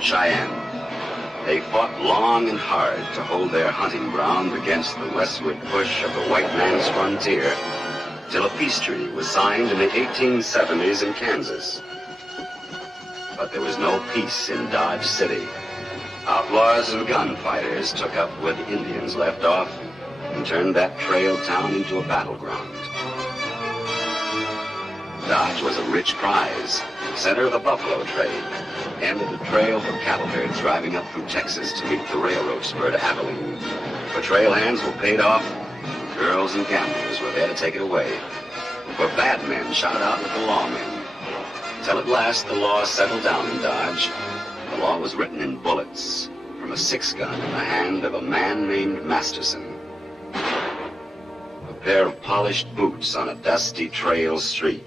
Cheyenne. They fought long and hard to hold their hunting ground against the westward push of the white man's frontier, till a peace treaty was signed in the 1870s in Kansas. But there was no peace in Dodge City. Outlaws and gunfighters took up where the Indians left off and turned that trail town into a battleground. Dodge was a rich prize, center of the buffalo trade, end of the trail for cattle herds driving up from Texas to meet the railroad spur to Abilene. For trail hands were paid off, girls and gamblers were there to take it away. For bad men shot out with the lawmen. Till at last the law settled down in Dodge. The law was written in bullets from a 6-gun in the hand of a man named Masterson. A pair of polished boots on a dusty trail street.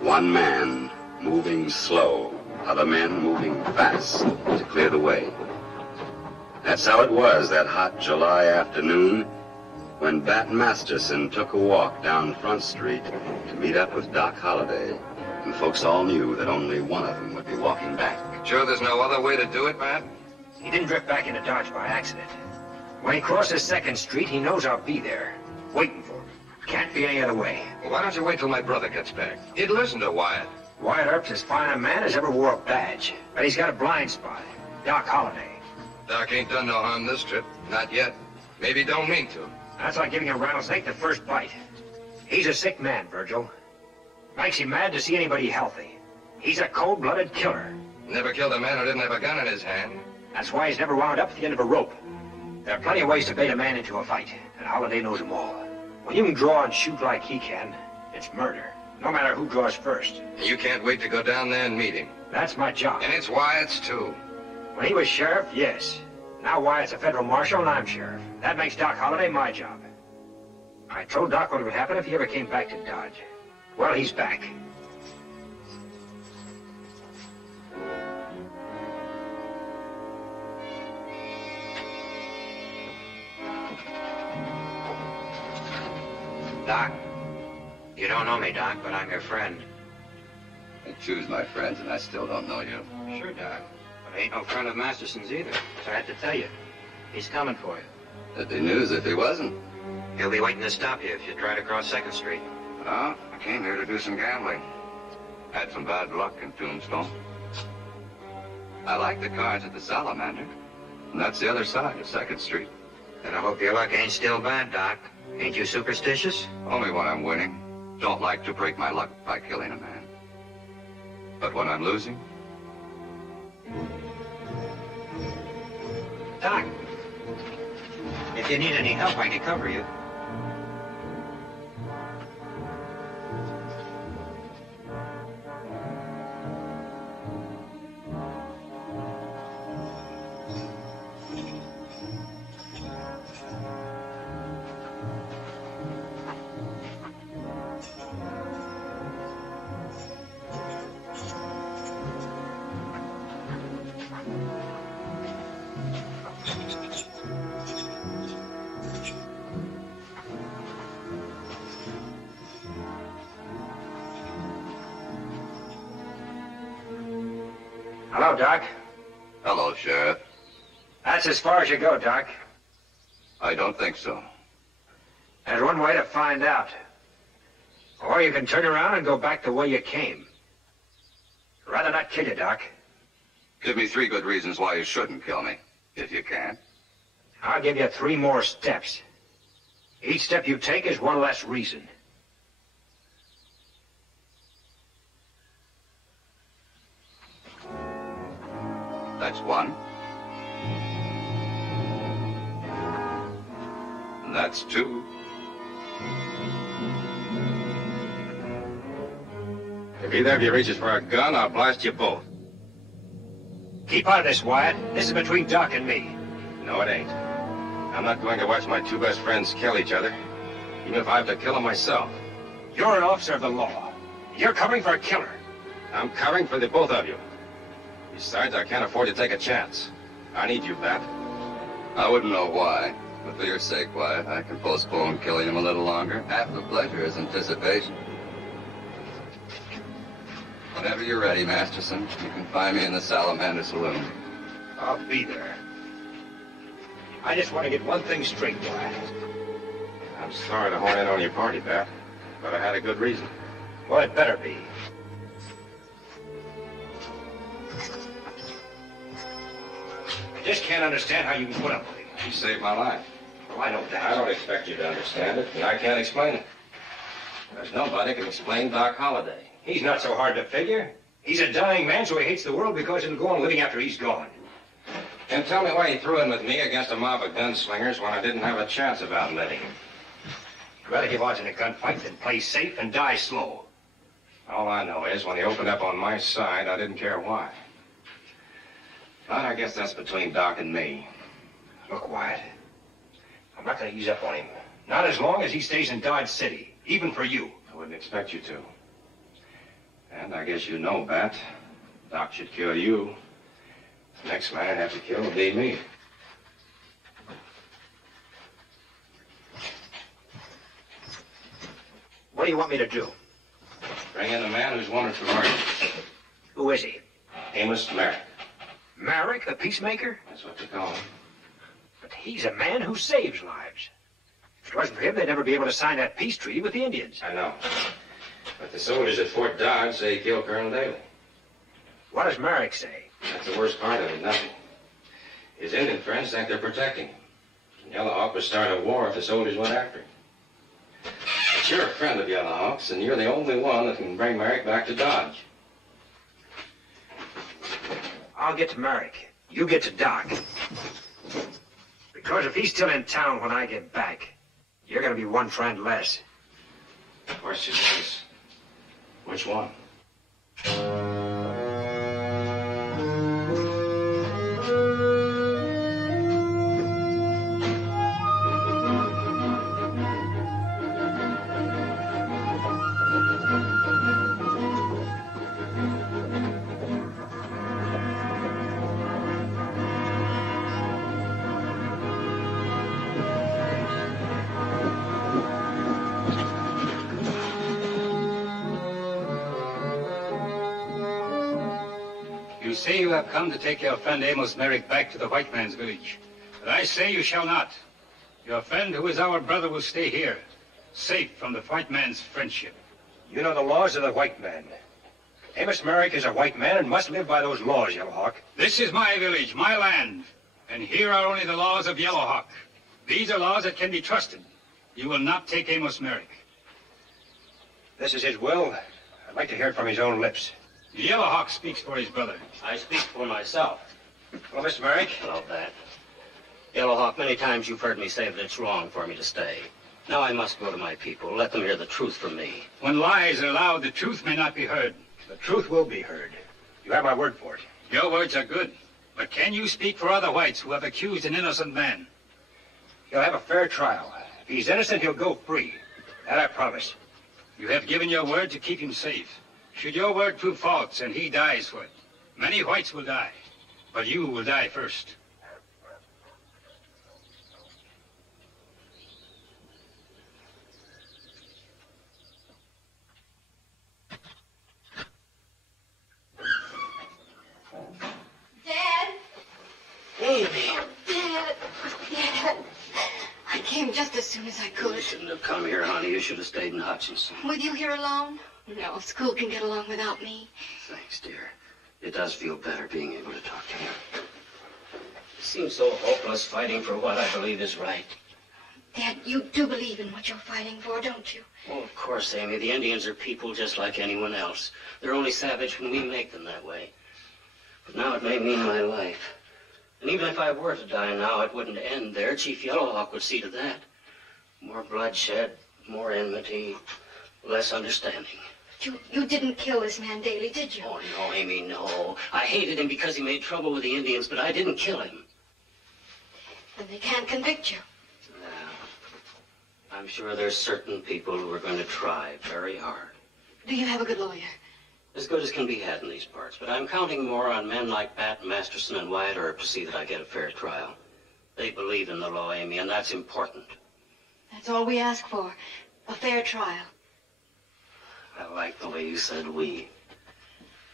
One man moving slow, other men moving fast to clear the way. That's how it was that hot July afternoon when Bat Masterson took a walk down Front Street to meet up with Doc Holliday, and folks all knew that only one of them would be walking back. Sure there's no other way to do it, Bat? He didn't drift back into Dodge by accident. When he crosses 2nd Street, he knows I'll be there, waiting for him. Can't be any other way. Well, why don't you wait till my brother gets back? He'd listen to Wyatt. Wyatt Earp's as fine a man as ever wore a badge, but he's got a blind spot. Doc Holliday. Doc ain't done no harm this trip. Not yet. Maybe don't mean to. That's like giving a rattlesnake the first bite. He's a sick man, Virgil. Makes him mad to see anybody healthy. He's a cold-blooded killer. Never killed a man who didn't have a gun in his hand. That's why he's never wound up at the end of a rope. There are plenty of ways to bait a man into a fight, and Holliday knows them all. When you can draw and shoot like he can, it's murder. No matter who draws first. You can't wait to go down there and meet him. That's my job. And it's Wyatt's, too. When he was sheriff, yes. Now Wyatt's a federal marshal and I'm sheriff. That makes Doc Holliday my job. I told Doc what would happen if he ever came back to Dodge. Well, he's back. Doc, you don't know me, Doc, but I'm your friend. I choose my friends, and I still don't know you. Sure, Doc. But I ain't no friend of Masterson's either, so I had to tell you. He's coming for you. That'd be news if he wasn't. He'll be waiting to stop you if you try to cross 2nd Street. Oh, I came here to do some gambling. Had some bad luck in Tombstone. I like the cards at the Salamander, and that's the other side of 2nd Street. Then I hope your luck ain't still bad, Doc. Ain't you superstitious? Only when I'm winning. Don't like to break my luck by killing a man. But when I'm losing... Doc, if you need any help, I can cover you. Hello, Doc. Hello, Sheriff. That's as far as you go, Doc. I don't think so. There's one way to find out. Or you can turn around and go back the way you came. I'd rather not kill you, Doc. Give me 3 good reasons why you shouldn't kill me, if you can. I'll give you 3 more steps. Each step you take is one less reason. That's 1. And that's 2. If either of you reaches for a gun, I'll blast you both. Keep out of this, Wyatt. This is between Doc and me. No, it ain't. I'm not going to watch my 2 best friends kill each other, even if I have to kill them myself. You're an officer of the law. You're covering for a killer. I'm covering for the both of you. Besides, I can't afford to take a chance. I need you, Bat. I wouldn't know why, but for your sake, Wyatt, I can postpone killing him a little longer. Half the pleasure is anticipation. Whenever you're ready, Masterson, you can find me in the Salamander Saloon. I'll be there. I just want to get one thing straight, Wyatt. I'm sorry to horn in on your party, Bat, but I had a good reason. Well, it better be. I just can't understand how you can put up with him. You saved my life. Well, I know that. I don't expect you to understand it, and I can't explain it. There's nobody can explain Doc Holliday. He's not so hard to figure. He's a dying man, so he hates the world because he'll go on living after he's gone. And tell me why he threw in with me against a mob of gunslingers when I didn't have a chance of outliving him. I'd rather give odds in a gunfight than play safe and die slow. All I know is when he opened up on my side, I didn't care why. But I guess that's between Doc and me. Look, Wyatt, I'm not going to ease up on him. Not as long as he stays in Dodge City, even for you. I wouldn't expect you to. And I guess you know, Bat, Doc should kill you. The next man I'd have to kill would be me. What do you want me to do? Bring in the man who's wanted for murder. Who is he? Amos Merrick. Merrick, the peacemaker? That's what they call him. But he's a man who saves lives. If it wasn't for him, they'd never be able to sign that peace treaty with the Indians. I know. But the soldiers at Fort Dodge say he killed Colonel Daly. What does Merrick say? That's the worst part of it, nothing. His Indian friends think they're protecting him. And Yellowhawk would start a war if the soldiers went after him. But you're a friend of Yellowhawk's, and you're the only one that can bring Merrick back to Dodge. I'll get to Merrick. You get to Doc. Because if he's still in town when I get back, you're going to be one friend less. The question is, which one? You say you have come to take your friend Amos Merrick back to the white man's village. But I say you shall not. Your friend, who is our brother, will stay here, safe from the white man's friendship. You know the laws of the white man. Amos Merrick is a white man and must live by those laws, Yellowhawk. This is my village, my land, and here are only the laws of Yellowhawk. These are laws that can be trusted. You will not take Amos Merrick. This is his will. I'd like to hear it from his own lips. Yellowhawk speaks for his brother. I speak for myself. Well, Mr. Merrick? Hello, Pat. Yellowhawk, many times you've heard me say that it's wrong for me to stay. Now I must go to my people. Let them hear the truth from me. When lies are loud, the truth may not be heard. The truth will be heard. You have my word for it. Your words are good, but can you speak for other whites who have accused an innocent man? He'll have a fair trial. If he's innocent, he'll go free. That I promise. You have given your word to keep him safe. Should your word prove false and he dies for it, many whites will die, but you will die first. Dad? Amy. Oh, Dad. Dad. I came just as soon as I could. You shouldn't have come here, honey. You should have stayed in Hutchinson. With you here alone? No, school can get along without me. Thanks, dear. It does feel better being able to talk to you. It seems so hopeless fighting for what I believe is right. Dad, you do believe in what you're fighting for, don't you? Oh, of course, Amy. The Indians are people just like anyone else. They're only savage when we make them that way. But now it may mean my life. And even if I were to die now, it wouldn't end there. Chief Yellowhawk would see to that. More bloodshed, more enmity, less understanding. You didn't kill this man Daly, did you? Oh, no, Amy, no. I hated him because he made trouble with the Indians, but I didn't kill him. Then they can't convict you. I'm sure there's certain people who are going to try very hard. Do you have a good lawyer? As good as can be had in these parts, but I'm counting more on men like Pat, Masterson, and Wyatt Earp to see that I get a fair trial. They believe in the law, Amy, and that's important. That's all we ask for. A fair trial. I like the way you said we.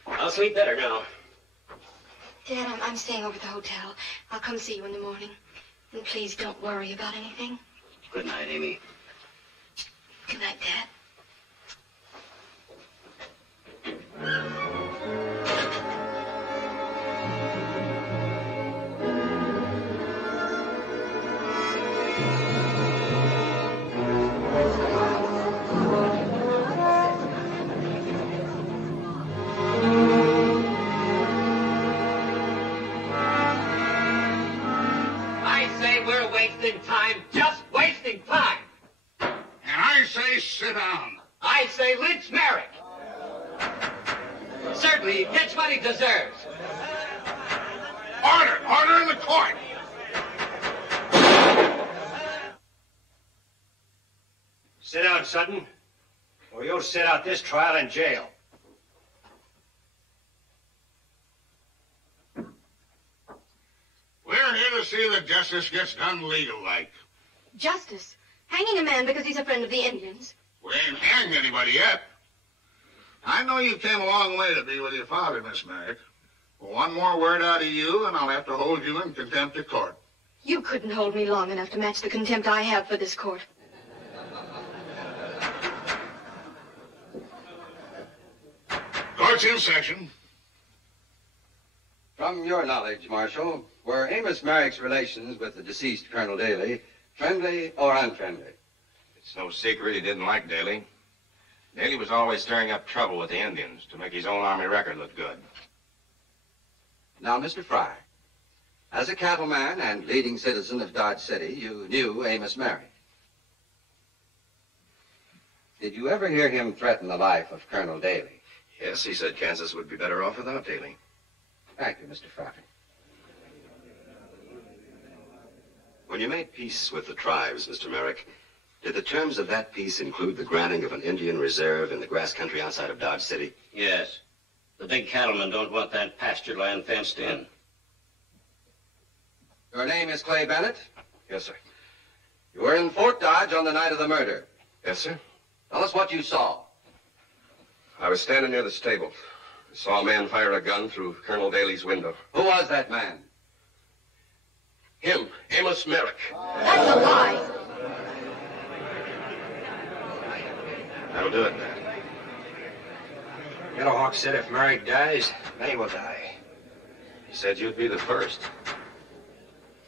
I'll sleep better now. Dad, I'm staying over at the hotel. I'll come see you in the morning. And please don't worry about anything. Good night, Amy. Good night, Dad. Time, just wasting time. And I say sit down. I say lynch Merrick. Certainly, he gets what he deserves. Order in the court. Sit down, Sutton, or you'll sit out this trial in jail. We're here to see that justice gets done legal-like. Justice? Hanging a man because he's a friend of the Indians? We ain't hanged anybody yet. I know you came a long way to be with your father, Miss Merrick. But one more word out of you, and I'll have to hold you in contempt of court. You couldn't hold me long enough to match the contempt I have for this court. Court's in session. From your knowledge, Marshal, were Amos Merrick's relations with the deceased Colonel Daly friendly or unfriendly? It's no secret he didn't like Daly. Daly was always stirring up trouble with the Indians to make his own army record look good. Now, Mr. Fry, as a cattleman and leading citizen of Dodge City, you knew Amos Merrick. Did you ever hear him threaten the life of Colonel Daly? Yes, he said Kansas would be better off without Daly. Thank you, Mr. Fry. When you made peace with the tribes, Mr. Merrick, did the terms of that peace include the granting of an Indian reserve in the grass country outside of Dodge City? Yes. The big cattlemen don't want that pasture land fenced in. Your name is Clay Bennett? Yes, sir. You were in Fort Dodge on the night of the murder. Yes, sir. Tell us what you saw. I was standing near the stable. I saw a man fire a gun through Colonel Daly's window. Who was that man? Him, Amos Merrick. That's a lie. That'll do it. Yellowhawk said if Merrick dies, they will die. He said you'd be the first.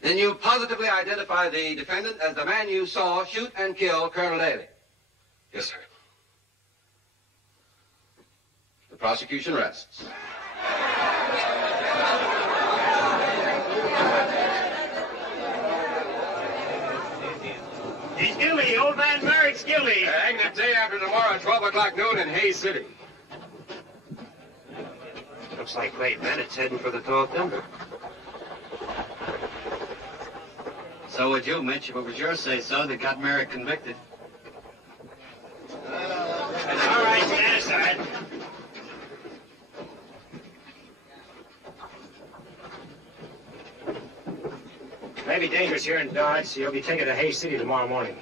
Then you positively identify the defendant as the man you saw shoot and kill Colonel Daly? Yes, sir. The prosecution rests. He's guilty. Old man Merrick's guilty. Hang the day after tomorrow, 12 o'clock noon in Hayes City. Looks like Clay Bennett's heading for the tall timber. So would you, Mitch, if it was your say-so that got Merrick convicted. All right, stand aside. May be dangerous here in Dodge, so you'll be taken to Hayes City tomorrow morning.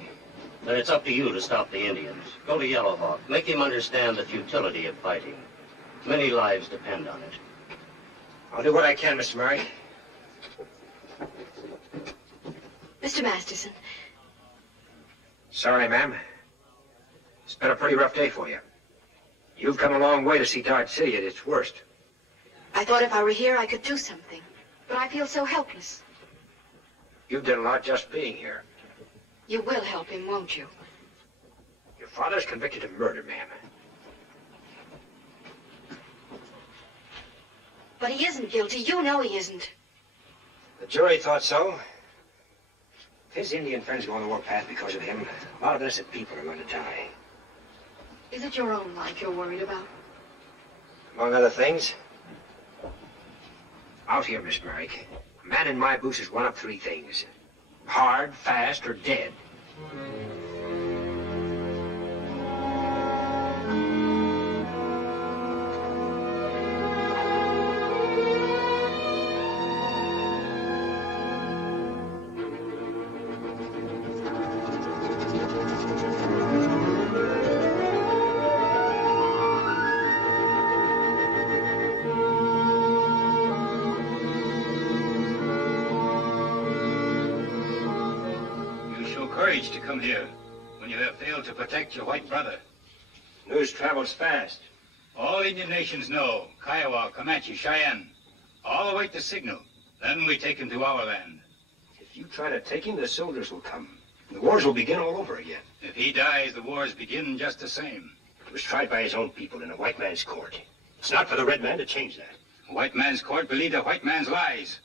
But it's up to you to stop the Indians. Go to Yellowhawk. Make him understand the futility of fighting. Many lives depend on it. I'll do what I can, Mr. Murray. Mr. Masterson. Sorry, ma'am. It's been a pretty rough day for you. You've come a long way to see Dodge City at its worst. I thought if I were here, I could do something. But I feel so helpless. You've done a lot just being here. You will help him, won't you? Your father's convicted of murder, ma'am. But he isn't guilty. You know he isn't. The jury thought so. If his Indian friends go on the warpath because of him, a lot of innocent people are going to die. Is it your own life you're worried about? Among other things. Out here, Miss Merrick, a man in my boots is one of three things. Hard, fast, or dead. courage to come here when you have failed to protect your white brother? News travels fast. All Indian nations know, Kiowa, Comanche, Cheyenne, all await the signal. Then we take him to our land. If you try to take him, the soldiers will come. The wars will begin all over again. If he dies, the wars begin just the same. He was tried by his own people in a white man's court. It's not for the red man to change that. A white man's court believed a white man's lies.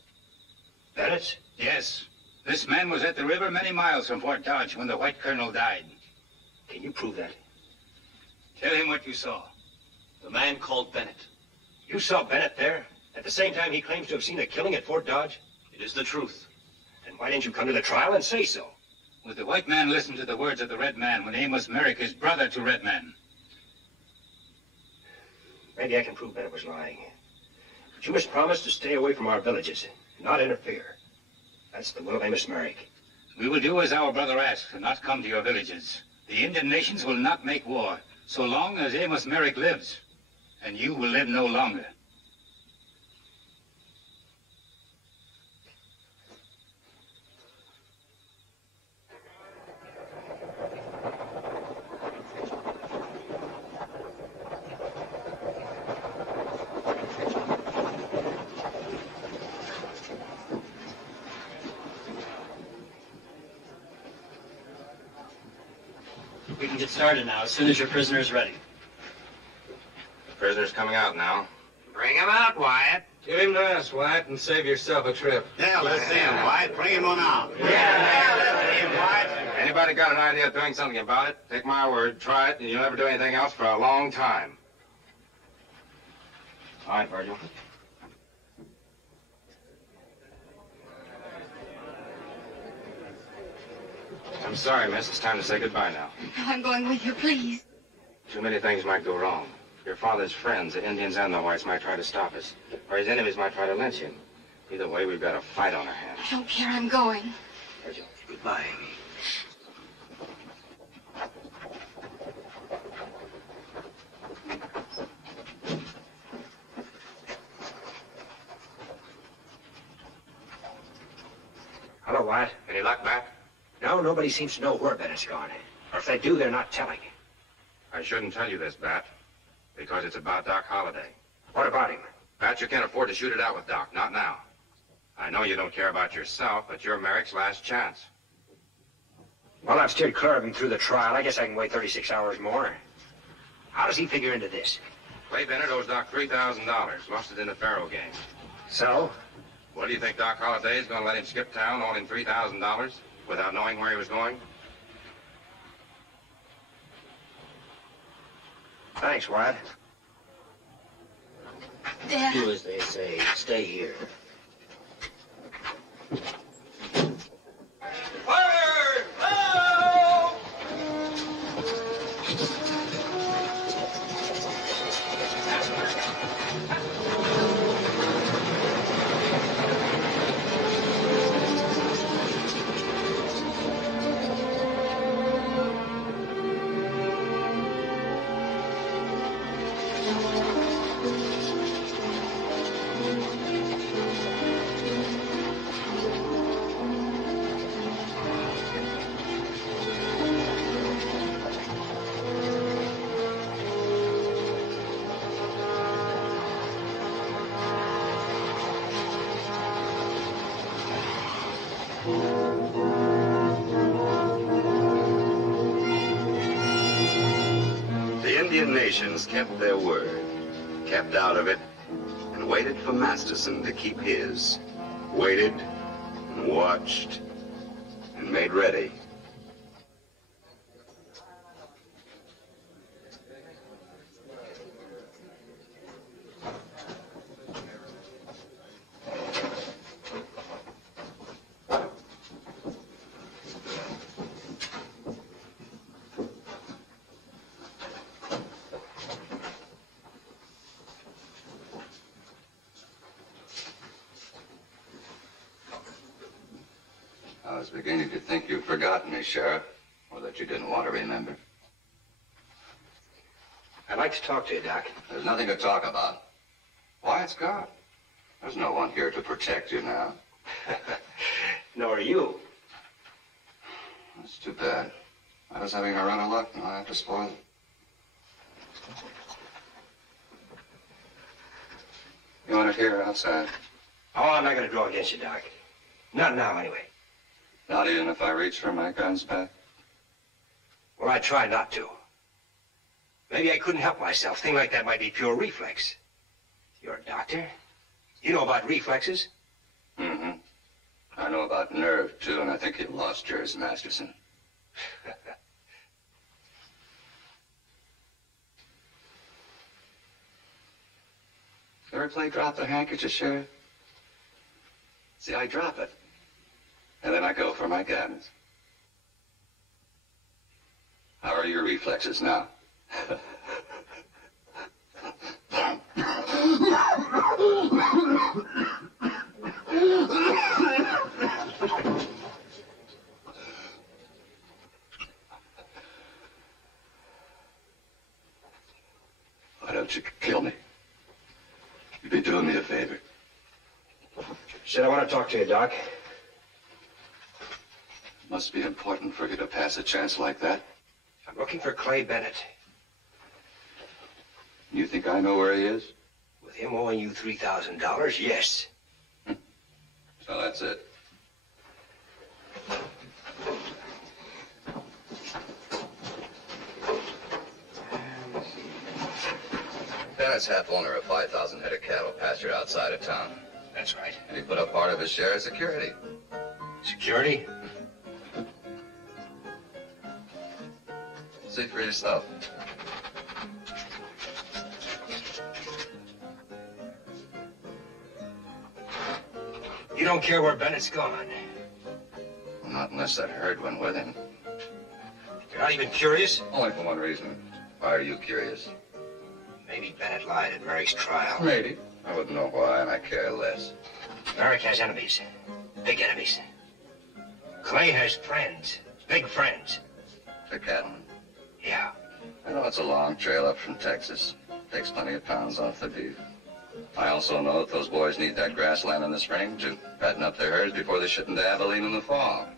Bennett's? Yes. This man was at the river many miles from Fort Dodge when the white colonel died. Can you prove that? Tell him what you saw. The man called Bennett. You saw Bennett there? At the same time he claims to have seen a killing at Fort Dodge? It is the truth. Then why didn't you come to the trial and say so? Would the white man listen to the words of the red man when Amos Merrick is brother to red man? Maybe I can prove Bennett was lying. But you must promise to stay away from our villages and not interfere. That's the will of Amos Merrick. We will do as our brother asks and not come to your villages. The Indian nations will not make war so long as Amos Merrick lives. And you will live no longer. We can get started now, as soon as your prisoner is ready. The prisoner's coming out now. Bring him out, Wyatt. Give him to us, Wyatt, and save yourself a trip. Yeah, let's see him, Wyatt. Bring him on out. Yeah, let's see him, Wyatt. Anybody got an idea of doing something about it? Take my word, try it, and you'll never do anything else for a long time. All right, Virgil. I'm sorry, miss. It's time to say goodbye now. I'm going with you, please. Too many things might go wrong. Your father's friends, the Indians and the whites, might try to stop us. Or his enemies might try to lynch him. Either way, we've got a fight on our hands. I don't care. I'm going. Virgil. Goodbye, Amy. Hello, Wyatt. Any luck back? No, nobody seems to know where Bennett's gone. Or if they do, they're not telling. I shouldn't tell you this, Bat, because it's about Doc Holliday. What about him? Bat, you can't afford to shoot it out with Doc, not now. I know you don't care about yourself, but you're Merrick's last chance. Well, I've steered clear of him through the trial. I guess I can wait 36 hours more. How does he figure into this? Clay Bennett owes Doc $3,000. Lost it in the faro game. So? What do you think Doc Holliday is going to let him skip town owing him $3,000 without knowing where he was going? Thanks, Wyatt. Dad. Do as they say. Stay here. Indian nations kept their word, kept out of it, and waited for Masterson to keep his. Waited and watched and made ready. I was beginning to think you'd forgotten me, Sheriff, or that you didn't want to remember. I'd like to talk to you, Doc. There's nothing to talk about. Wyatt's gone. There's no one here to protect you now. Nor you. That's too bad. I was having a run of luck, and I have to spoil it. You want it here or outside? Oh, I'm not going to draw against you, Doc. Not now, anyway. Not even if I reach for my gun's back? Well, I try not to. Maybe I couldn't help myself. Thing like that might be pure reflex. You're a doctor. You know about reflexes? Mm-hmm. I know about nerve, too, and I think you've lost yours, Masterson. Ever play drop the handkerchief, Sheriff? See, I drop it, and then I go for my guns. How are your reflexes now? Why don't you kill me? You'd be doing me a favor. Said I want to talk to you, Doc. It must be important for you to pass a chance like that. I'm looking for Clay Bennett. You think I know where he is? With him owing you $3,000, yes. So that's it. Bennett's half owner of 5,000 head of cattle pastured outside of town. That's right. And he put up part of his share as security. Security? See for yourself. You don't care where Bennett's gone? Not unless that herd went with him. You're not even curious? Only for one reason. Why are you curious? Maybe Bennett lied at Merrick's trial. Maybe. I wouldn't know why, and I care less. Merrick has enemies. Big enemies. Clay has friends. Big friends. The cattleman. Yeah. I know it's a long trail up from Texas. Takes plenty of pounds off the beef. I also know that those boys need that grassland in the spring to fatten up their herds before they ship them to Abilene in the fall.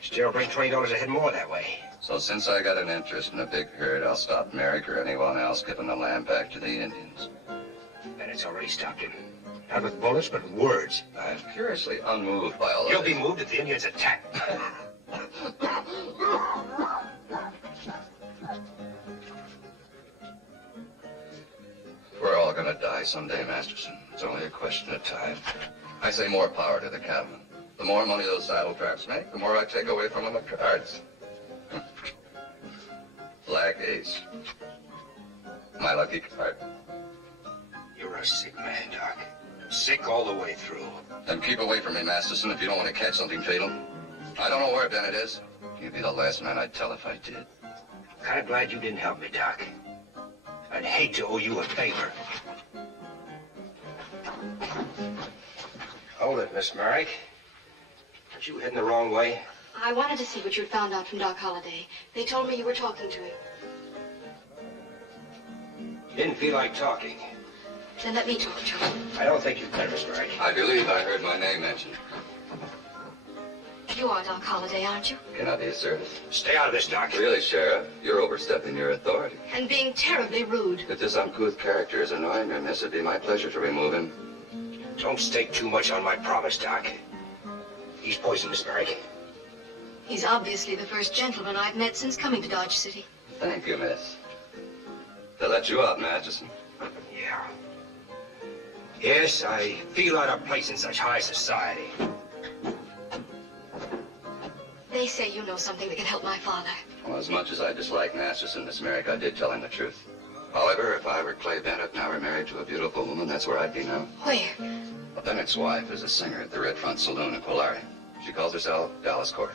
Still bring $20 a head more that way. So since I got an interest in a big herd, I'll stop Merrick or anyone else giving the land back to the Indians. Bennett's already stopped him. Not with bullets, but with words. I'm curiously unmoved by all of You'll this. be moved if the Indians attack. We're all gonna die someday, Masterson. It's only a question of time. I say more power to the cattlemen. The more money those saddle traps make, the more I take away from them with cards. Black Ace. My lucky card. You're a sick man, Doc. Sick all the way through. Then keep away from me, Masterson, if you don't want to catch something fatal. I don't know where Bennett is. You'd be the last man I'd tell if I did. Kind of glad you didn't help me, Doc. I'd hate to owe you a favor. Hold it, Miss Merrick. Aren't you heading the wrong way? I wanted to see what you'd found out from Doc Holliday. They told me you were talking to him. You didn't feel like talking. Then let me talk to him. I don't think you'd better, Miss Merrick. I believe I heard my name mentioned. You are Doc Holliday, aren't you? Can I be of service? Stay out of this, Doc. Really, Sheriff, you're overstepping your authority. And being terribly rude. If this uncouth character is annoying you, miss, it'd be my pleasure to remove him. Don't stake too much on my promise, Doc. He's poisoned, Miss Merrick. He's obviously the first gentleman I've met since coming to Dodge City. Thank you, miss. To let you out, Masterson. Yeah. Yes, I feel out of place in such high society. They say you know something that can help my father. Well, as much as I dislike Masterson, Miss Merrick, I did tell him the truth. However, if I were Clay Bennett and I were married to a beautiful woman, that's where I'd be now. Where? Well, Bennett's wife is a singer at the Red Front Saloon in Polari. She calls herself Dallas Corey.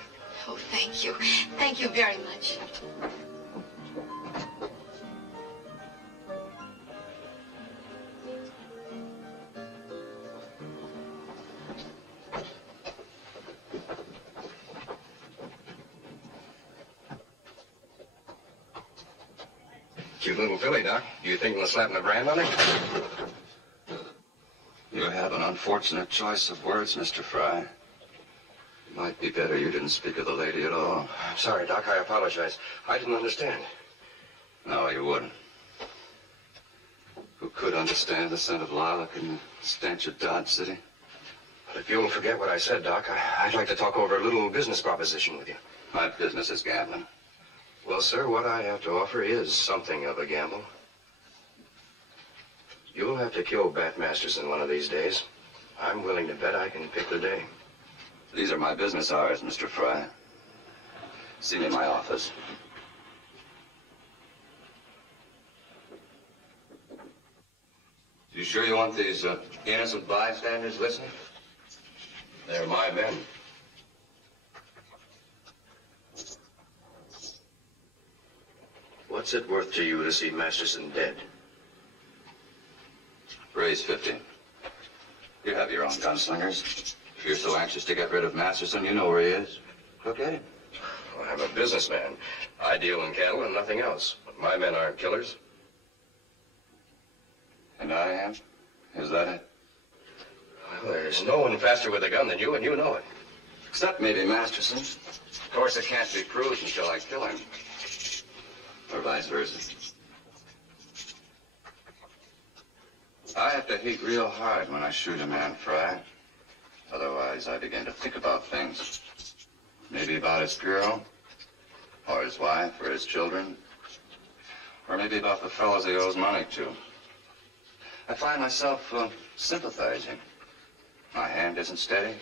Oh, thank you. Thank you very much. Cute little filly, Doc. You thinking of slapping a brand on her? You have an unfortunate choice of words, Mr. Fry. Might be better you didn't speak of the lady at all. I'm sorry, Doc. I apologize. I didn't understand. No, you wouldn't. Who could understand the scent of lilac and the stench of Dodge City? But if you'll forget what I said, Doc, I'd like to talk over a little business proposition with you. My business is gambling. Well, sir, what I have to offer is something of a gamble. You'll have to kill Bat Masterson one of these days. I'm willing to bet I can pick the day. These are my business hours, Mr. Fry. See me in my office. You sure you want these innocent bystanders listening? They're my men. What's it worth to you to see Masterson dead? Raise 50. You have your own gunslingers. If you're so anxious to get rid of Masterson, you know where he is. Go get him. Well, I'm a businessman. I deal in cattle and nothing else. But my men aren't killers. And I am? Is that it? Well, there's no one faster with a gun than you, and you know it. Except maybe Masterson. Of course, it can't be proved until I kill him. Or vice versa. I have to hate real hard when I shoot a man, Fry. Otherwise, I begin to think about things. Maybe about his girl, or his wife, or his children. Or maybe about the fellows he owes money to. I find myself sympathizing. My hand isn't steady.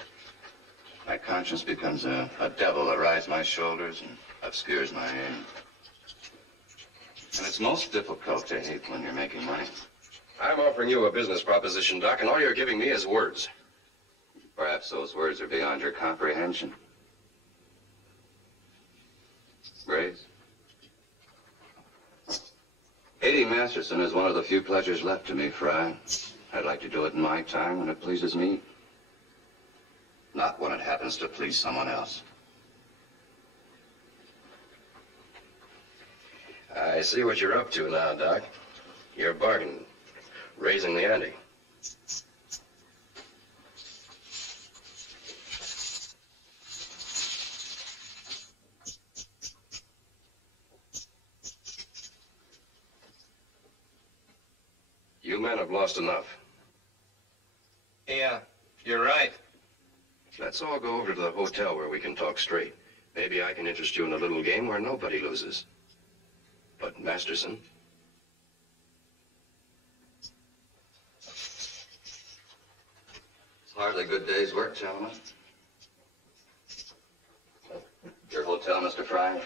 My conscience becomes a devil that rides my shoulders and obscures my aim. And it's most difficult to hate when you're making money. I'm offering you a business proposition, Doc, and all you're giving me is words. Perhaps those words are beyond your comprehension. Grace? Hating Masterson is one of the few pleasures left to me, Fry. I'd like to do it in my time when it pleases me. Not when it happens to please someone else. I see what you're up to now, Doc. You're bargaining, raising the ante. You men have lost enough. Yeah, you're right. Let's all go over to the hotel where we can talk straight. Maybe I can interest you in a little game where nobody loses. But Masterson? It's hardly a good day's work, gentlemen. Your hotel, Mr. Fry?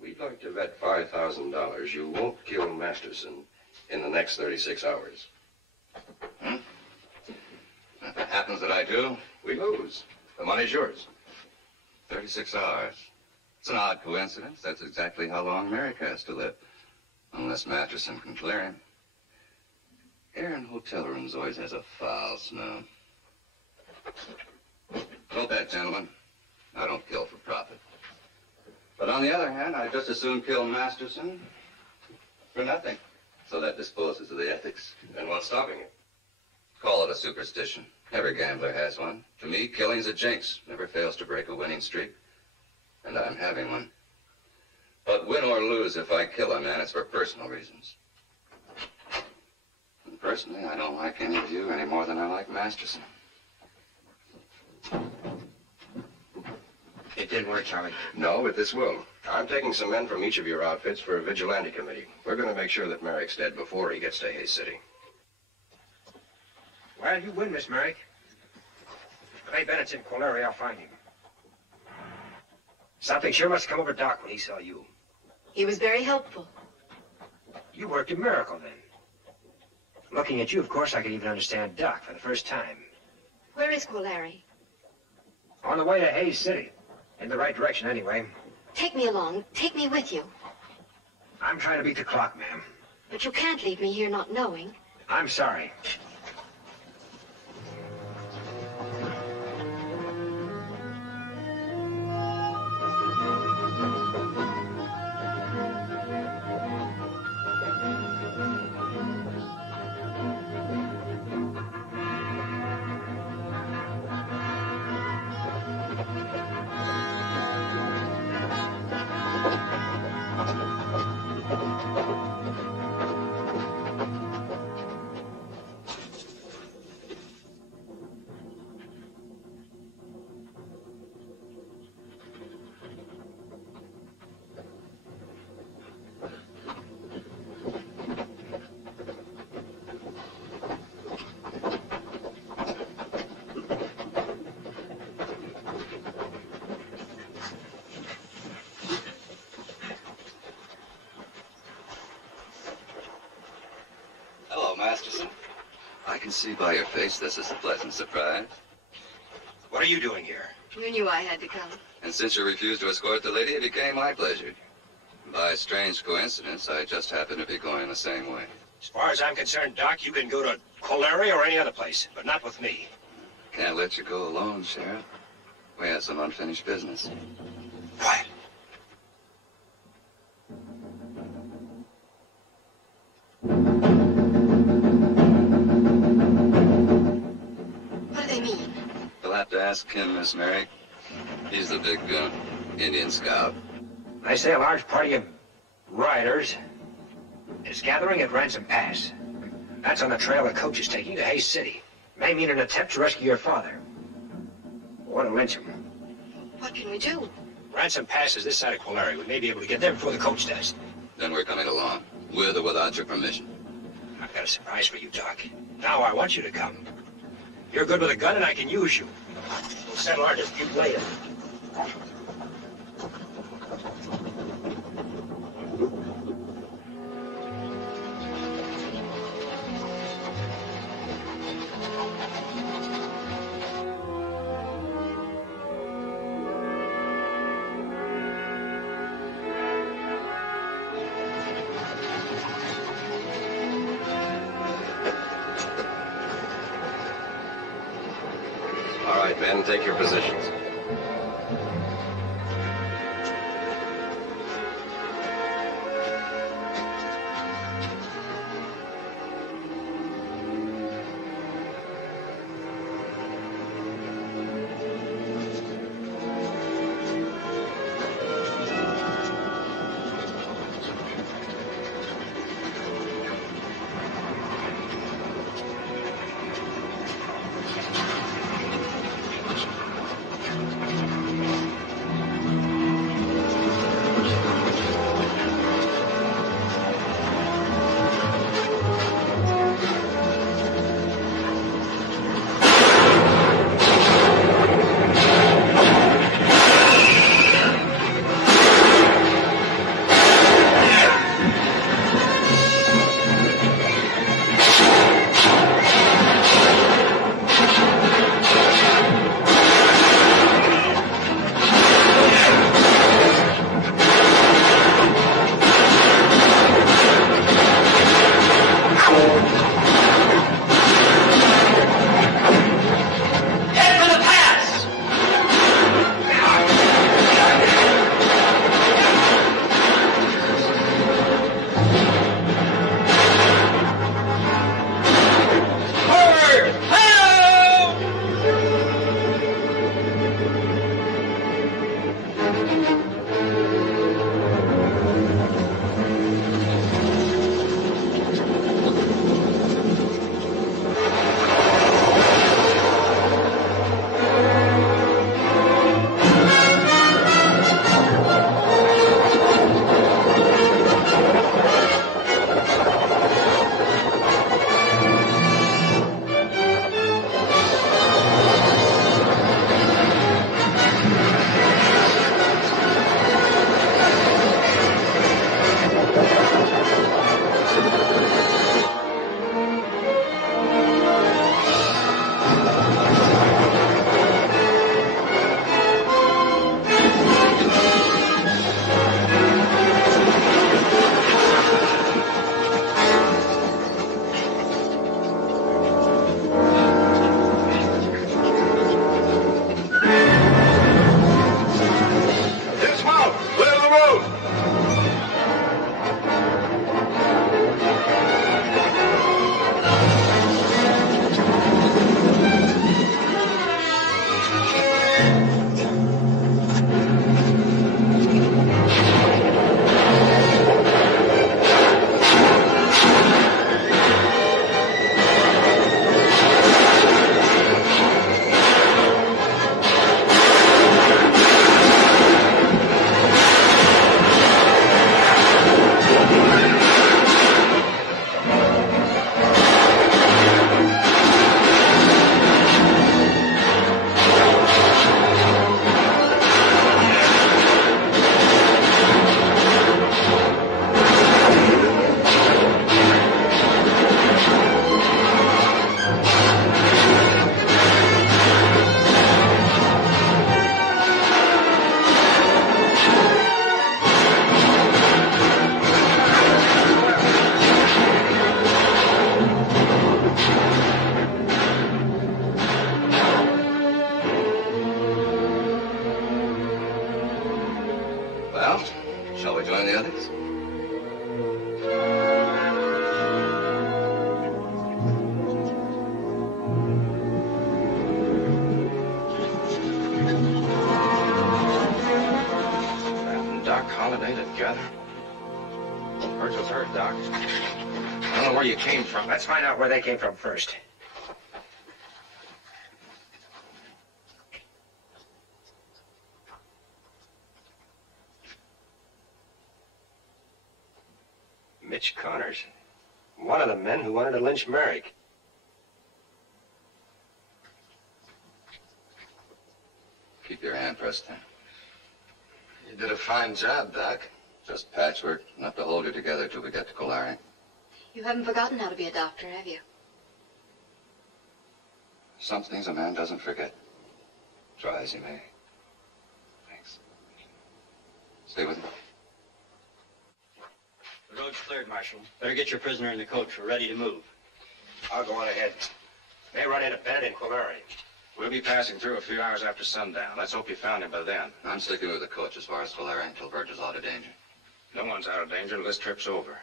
We'd like to bet $5,000 you won't kill Masterson in the next 36 hours. If it happens that I do, We lose. The money's yours. 36 hours. It's an odd coincidence. That's exactly how long Merrick has to live. Unless Masterson can clear him. Air in hotel rooms always has a foul smell. Don't bet, gentlemen. I don't kill for profit. But on the other hand, I'd just as soon kill Masterson for nothing. So that disposes of the ethics. And what's stopping it? Call it a superstition. Every gambler has one. To me, killing's a jinx. Never fails to break a winning streak. And I'm having one. But win or lose, if I kill a man, it's for personal reasons. And personally, I don't like any of you any more than I like Masterson. It didn't work, Charlie. No, but this will. I'm taking some men from each of your outfits for a vigilante committee. We're going to make sure that Merrick's dead before he gets to Hayes City. Well, you win, Miss Merrick. If Ray Bennett's in Colary, I'll find him. Something sure must come over Doc when he saw you. He was very helpful. You worked a miracle, then. Looking at you, of course, I could even understand Doc for the first time. Where is Colary? On the way to Hayes City. In the right direction, anyway. Take me along. Take me with you. I'm trying to beat the clock, ma'am. But you can't leave me here not knowing. I'm sorry. Masterson. I can see by your face this is a pleasant surprise. What are you doing here? You knew I had to come. And since you refused to escort the lady, it became my pleasure. By a strange coincidence, I just happen to be going the same way. As far as I'm concerned, Doc, you can go to Colary or any other place, but not with me. Can't let you go alone, Sheriff. We have some unfinished business. Quiet. What do they mean? You'll have to ask him, Miss Merrick. He's the big Indian scout. They say a large party of riders is gathering at Ransom Pass. That's on the trail the coach is taking to Hayes City. May mean an attempt to rescue your father. Or to lynch him. What can we do? Ransom Pass is this side of Colary. We may be able to get there before the coach does. Then we're coming along, with or without your permission. I've got a surprise for you, Doc. Now I want you to come. You're good with a gun and I can use you. We'll settle our dispute later. All right, men, take your positions. holiday together? Virgil's hurt, Doc. I don't know where you came from. Let's find out where they came from first. Mitch Connors. One of the men who wanted to lynch Merrick. Keep your hand pressed there. You did a fine job, Doc. Just patchwork, enough to hold you together till we get to Colari. You haven't forgotten how to be a doctor, have you? Some things a man doesn't forget. Try as he may. Thanks. Stay with me. The road's cleared, Marshal. Better get your prisoner in the coach. We're ready to move. I'll go on ahead. May run into Bennett in Quilary. We'll be passing through a few hours after sundown. Let's hope you found him by then. I'm sticking with the coach as far as Colari until Virgil's out of danger. No one's out of danger until this trip's over.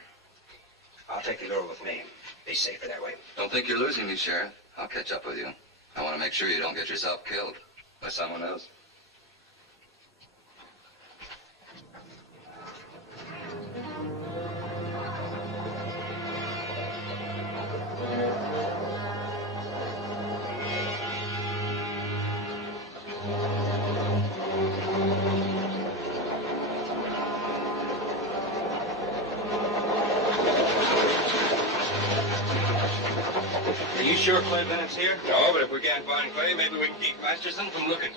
I'll take the lure with me. Be safer that way. Don't think you're losing me, Sheriff. I'll catch up with you. I want to make sure you don't get yourself killed by someone else. Are you sure Clay Bennett's here? No, but if we can't find Clay, maybe we can keep Masterson from looking.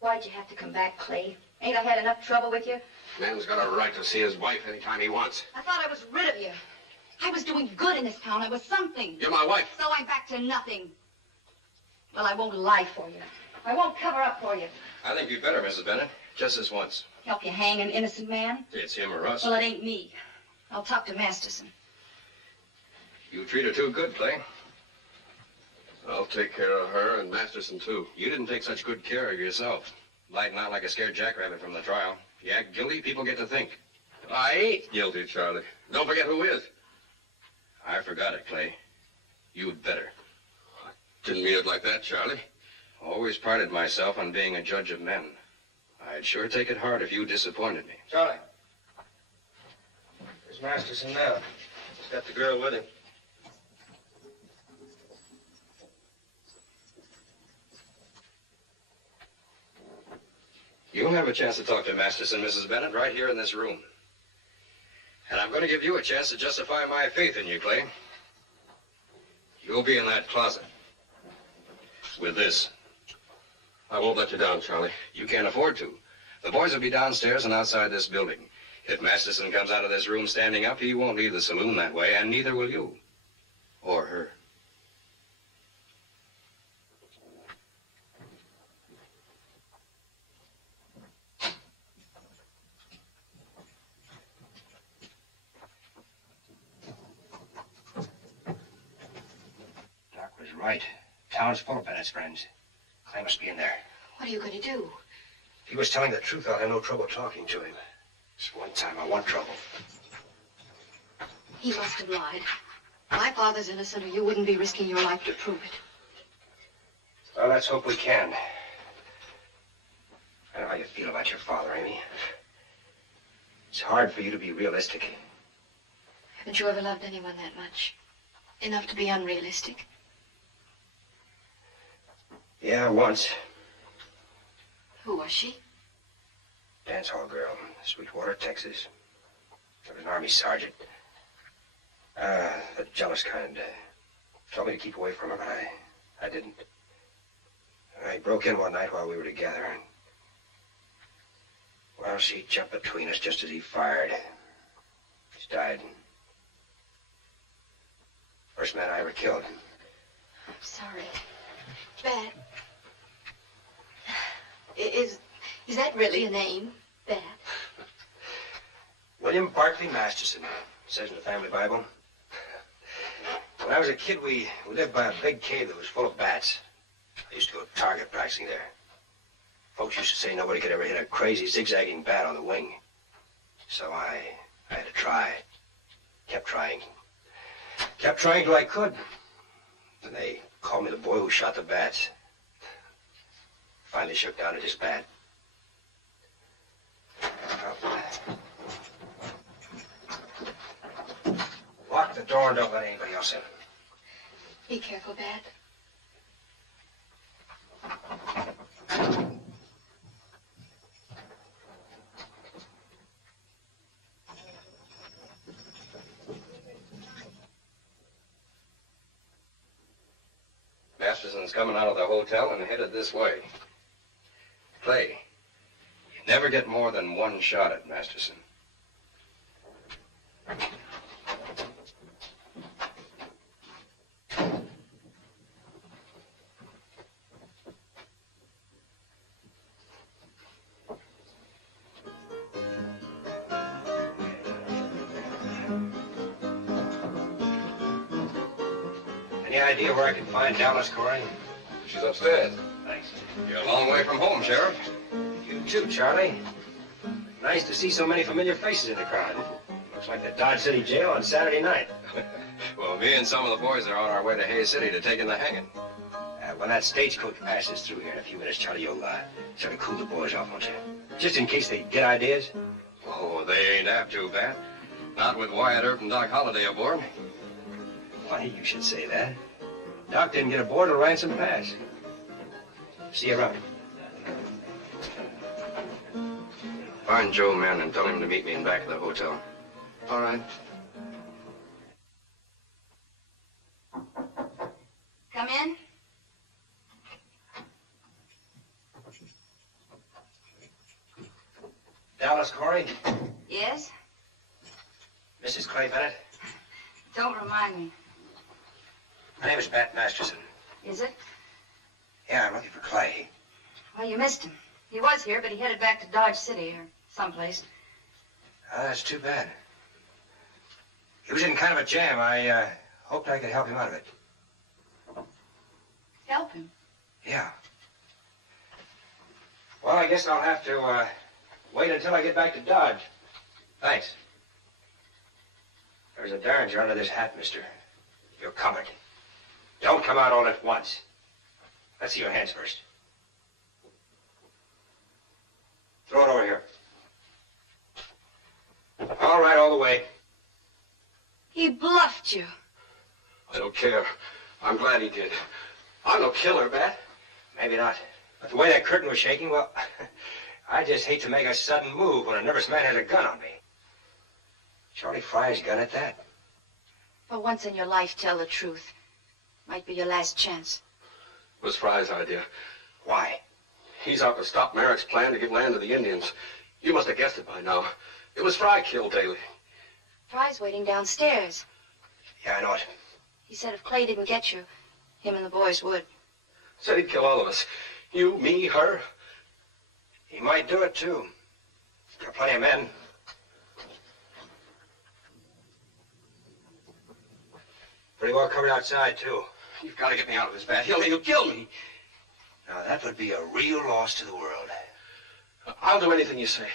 Why'd you have to come back, Clay? Ain't I had enough trouble with you? Man's got a right to see his wife anytime he wants. I thought I was rid of you. I was doing good in this town. I was something. You're my wife. So I'm back to nothing. Well, I won't lie for you. I won't cover up for you. I think you'd better, Mrs. Bennett. Just this once. Help you hang an innocent man? It's him or us. Well, it ain't me. I'll talk to Masterson. You treat her too good, Clay. I'll take care of her and Masterson, too. You didn't take such good care of yourself. Lighting out like a scared jackrabbit from the trial. You act guilty, people get to think. I ain't guilty, Charlie. Don't forget who is. I forgot it, Clay. You'd better. Didn't mean it like that, Charlie. Always prided myself on being a judge of men. I'd sure take it hard if you disappointed me. Charlie. There's Masterson now. He's got the girl with him. You'll have a chance to talk to Masterson, Mrs. Bennett, right here in this room. And I'm going to give you a chance to justify my faith in you, Clay. You'll be in that closet. With this. I won't let you down, Charlie. You can't afford to. The boys will be downstairs and outside this building. If Masterson comes out of this room standing up, he won't leave the saloon that way, and neither will you. Or her. Doc was right. Town's full of Bennett's friends. Clay must be in there. What are you going to do? If he was telling the truth, I'll have no trouble talking to him. This one time I want trouble. He must have lied. My father's innocent, or you wouldn't be risking your life to prove it. Well, let's hope we can. I know how you feel about your father, Amy. It's hard for you to be realistic. Haven't you ever loved anyone that much? Enough to be unrealistic? Yeah, once. Who was she? Dance hall girl, Sweetwater, Texas. I was an Army sergeant. The jealous kind. Told me to keep away from her, but I didn't. I broke in one night while we were together, and... well, she jumped between us just as he fired. She died. First man I ever killed. I'm sorry. Bad. Is that really a name? Bad. William Barclay Masterson. It says in the family Bible. When I was a kid, we lived by a big cave that was full of bats. I used to go target practicing there. Folks used to say nobody could ever hit a crazy zigzagging bat on the wing. So I had to try. Kept trying. Kept trying till I could. Then they called me the boy who shot the bats. Finally shook down at his bat. Lock the door and don't let anybody else in. Be careful, Bat. Masterson's coming out of the hotel and headed this way. Clay, you never get more than one shot at Masterson. Any idea where I can find Dallas Corey? She's upstairs. Thanks. You're a long way from home, Sheriff. You too, Charlie. Nice to see so many familiar faces in the crowd. Looks like the Dodge City Jail on Saturday night. Well, me and some of the boys are on our way to Hayes City to take in the hanging. When that stagecoach passes through here in a few minutes, Charlie, you'll sort of cool the boys off, won't you? Just in case they get ideas. Oh, they ain't apt to, Bat. Not with Wyatt Earp and Doc Holliday aboard. Funny you should say that. Doc didn't get aboard till Ransom Pass. See you around. Find Joe Mann and tell him to meet me in back of the hotel. All right. Come in. Dallas Corey? Yes? Mrs. Clay Bennett? Don't remind me. My name is Bat Masterson. Is it? Yeah, I'm looking for Clay. Well, you missed him. He was here, but he headed back to Dodge City or someplace. That's too bad. He was in kind of a jam. I hoped I could help him out of it. Help him? Yeah. Well, I guess I'll have to wait until I get back to Dodge. Thanks. There's a derringer under this hat, mister. You're covered. Don't come out all at once. Let's see your hands first. Throw it over here. All right, all the way. He bluffed you. I don't care. I'm glad he did. I'm no killer, Bat. Maybe not. But the way that curtain was shaking, well, I just hate to make a sudden move when a nervous man has a gun on me. Charlie Fry's gun at that. For once in your life, tell the truth. Might be your last chance. It was Fry's idea. Why? He's out to stop Merrick's plan to give land to the Indians. You must have guessed it by now. It was Fry killed Daly. Fry's waiting downstairs. Yeah, I know it. He said if Clay didn't get you, him and the boys would. Said he'd kill all of us. You, me, her. He might do it, too. There are plenty of men. Pretty well covered outside, too. You've got to get me out of this, Bat. He'll kill me. Now, that would be a real loss to the world. I'll do anything you say.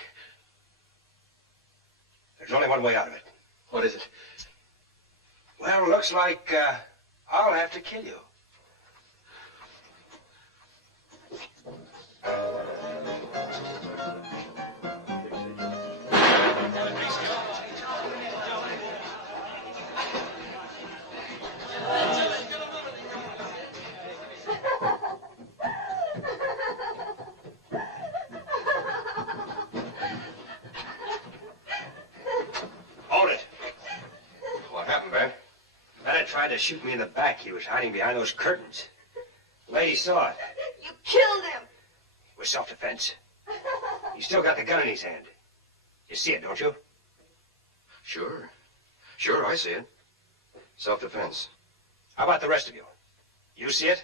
There's only one way out of it. What is it? Well, looks like I'll have to kill you. Hold it. What happened, Bat? Bennett tried to shoot me in the back. He was hiding behind those curtains. The lady saw it. You killed him. It was self-defense. He still got the gun in his hand. You see it, don't you? Sure. Sure, I see it. Self-defense. How about the rest of you? You see it?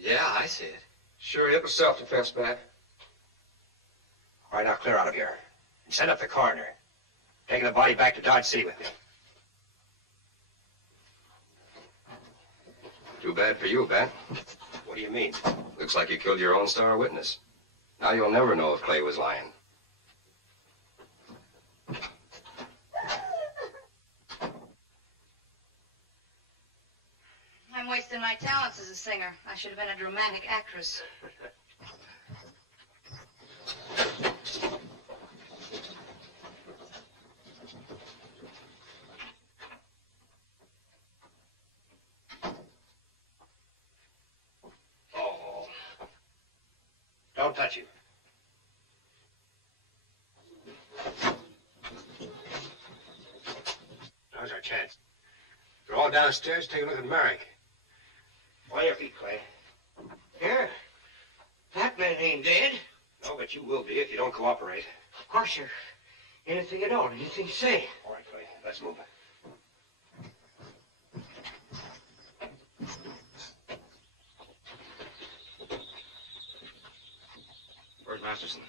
Yeah, I see it. Sure, it was self-defense, Bat. All right, now clear out of here. And send up the coroner. Taking the body back to Dodge City with me. Too bad for you, Bat. What do you mean? Looks like you killed your own star witness. Now you'll never know if Clay was lying. invest in my talents as a singer. I should have been a dramatic actress. Oh. Don't touch him. Now's our chance. You're all downstairs. Take a look at Merrick. On your feet, Clay. Here. That man ain't dead. No, but you will be if you don't cooperate. Of course, sir. Anything at all. Anything you say. All right, Clay. Let's move. Where's Masterson?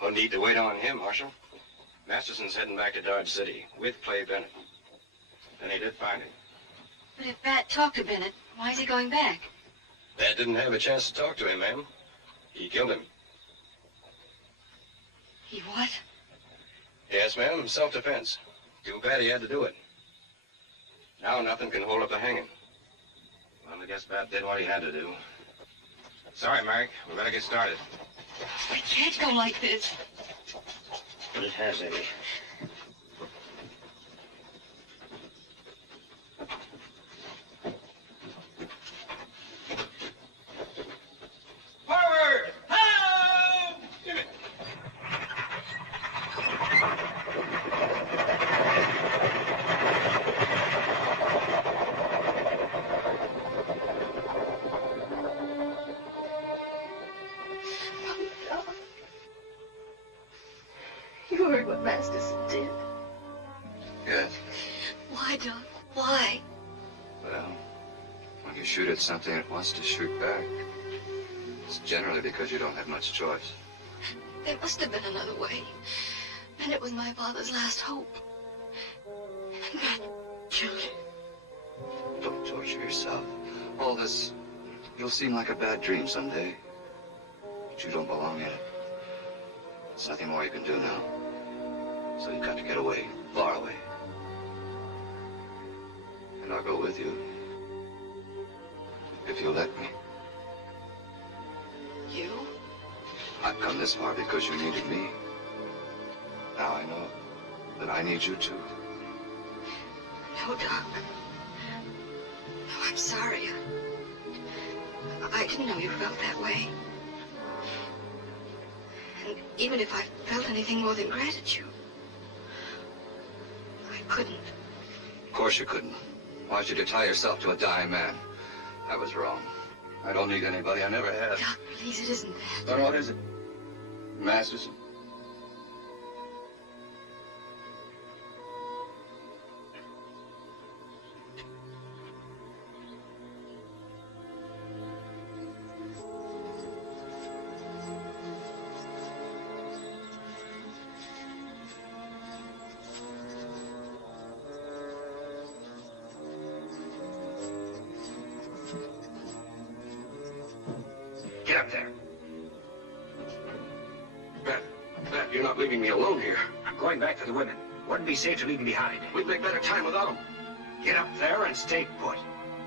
No need to wait on him, Marshal. Masterson's heading back to Dodge City with Clay Bennett. And he did find him. But if Bat talked to Bennett, why is he going back? Bat didn't have a chance to talk to him, ma'am. He killed him. He what? Yes, ma'am, self-defense. Too bad he had to do it. Now nothing can hold up the hanging. Well, I guess Bat did what he had to do. Sorry, Merrick. We better get started. We can't go like this. But it has, Amy. Forward! Ho! Give it! You heard what Masterson did. Yes. Why, Doc? Why? Well, when you shoot at something it wants to shoot back, it's generally because you don't have much choice. There must have been another way. Bennett was my father's last hope. And Matt killed him. Don't torture yourself. All this, it'll seem like a bad dream someday. But you don't belong in it. There's nothing more you can do now. So you've got to get away, far away. And I'll go with you. If you'll let me. You? I've come this far because you needed me. Now I know that I need you too. No, Doc. No, I'm sorry. I didn't know you felt that way. And even if I felt anything more than gratitude, I couldn't. Of course you couldn't. Why should you tie yourself to a dying man? I was wrong. I don't need anybody. I never have. Doc, please, it isn't that. Then what is it? Masterson? Get up there. Beth, you're not leaving me alone here. I'm going back to the women. Wouldn't be safe to leave them behind. We'd make better time without them. Get up there and stay put.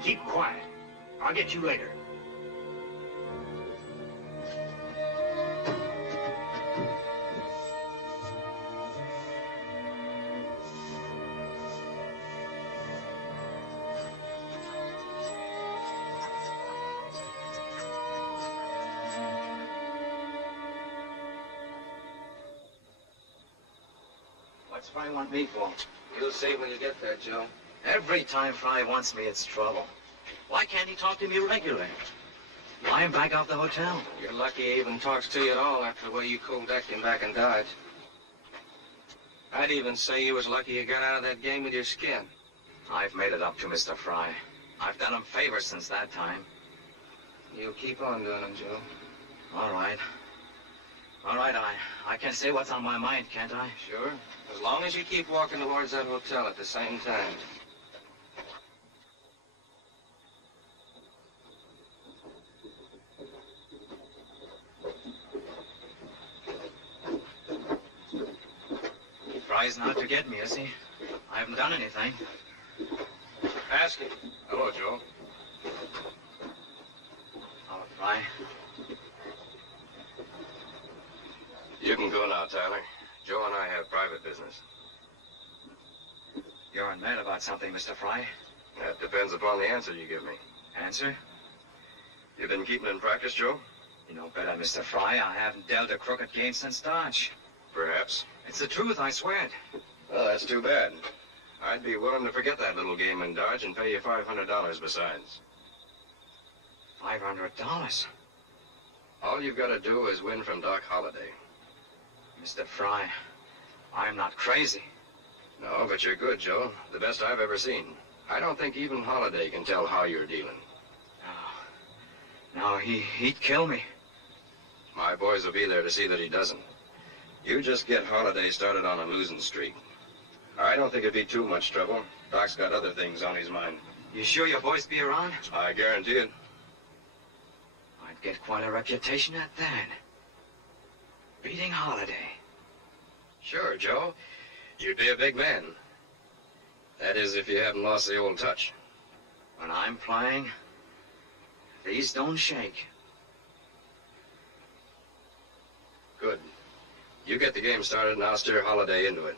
Keep quiet. I'll get you later. What's Fry want me for? You'll see when you get there, Joe. Every time Fry wants me, it's trouble. Why can't he talk to me regularly? Fly him back off the hotel. You're lucky he even talks to you at all after the way you cool-decked him back in Dodge. I'd even say you was lucky you got out of that game with your skin. I've made it up to Mr. Fry. I've done him favors since that time. You keep on doing them, Joe. All right. All right, I can say what's on my mind, can't I? Sure. As long as you keep walking towards that hotel at the same time. Fry's not to get me, is he? I haven't done anything. Ask him. Hello, Joe. Fry. You can go now, Tyler. Joe and I have private business. You're mad about something, Mr. Fry. That depends upon the answer you give me. Answer? You've been keeping in practice, Joe? You know better, Mr. Fry. I haven't dealt a crooked game since Dodge. Perhaps. It's the truth, I swear it. Well, that's too bad. I'd be willing to forget that little game in Dodge and pay you $500 besides. $500? All you've got to do is win from Doc Holliday. Mr. Fry, I'm not crazy. No, but you're good, Joe. The best I've ever seen. I don't think even Holliday can tell how you're dealing. No, he'd kill me. My boys will be there to see that he doesn't. You just get Holliday started on a losing streak. I don't think it'd be too much trouble. Doc's got other things on his mind. You sure your boys be around? I guarantee it. I'd get quite a reputation at that. Beating Holliday. Sure, Joe. You'd be a big man. That is, if you haven't lost the old touch. When I'm playing, these don't shake. Good. You get the game started and I'll steer Holliday into it.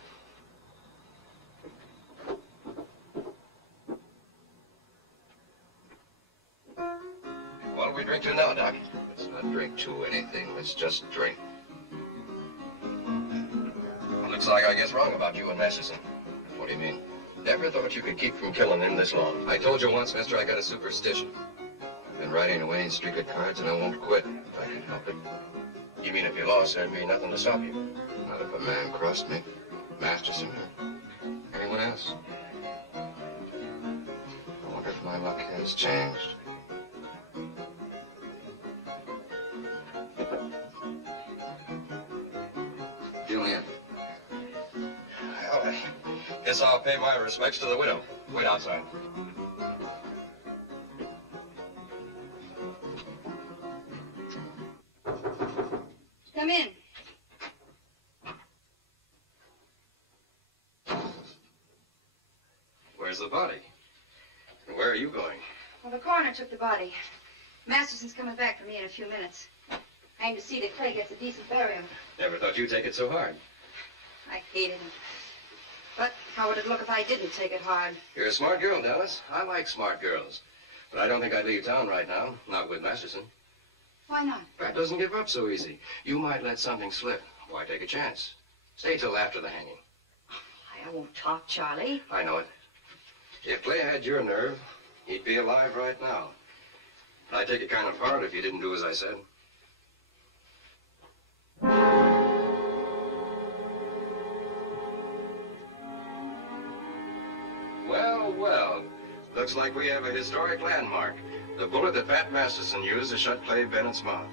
What'll we drink to now, Doc? Let's not drink to anything. Let's just drink. Looks like I guess wrong about you and Masterson. What do you mean? Never thought you could keep from killing him this long. I told you once, mister, I got a superstition. I've been riding a winning streak at cards and I won't quit if I can help it. You mean if you lost, there'd be nothing to stop you? Not if a man crossed me. Masterson or anyone else. I wonder if my luck has changed. Julian. Well, I guess I'll pay my respects to the widow. Wait outside. Come in. Where's the body? And where are you going? Well, the coroner took the body. Masterson's coming back for me in a few minutes. I aim to see that Clay gets a decent burial. Never thought you'd take it so hard. I hated him. But how would it look if I didn't take it hard? You're a smart girl, Dallas. I like smart girls. But I don't think I'd leave town right now. Not with Masterson. Why not? Pat doesn't give up so easy. You might let something slip. Why take a chance? Stay till after the hanging. I won't talk, Charlie. I know it. If Clay had your nerve, he'd be alive right now. I'd take it kind of hard if you didn't do as I said. Well, well. Looks like we have a historic landmark. The bullet that Pat Masterson used to shut Clay Bennett's mouth.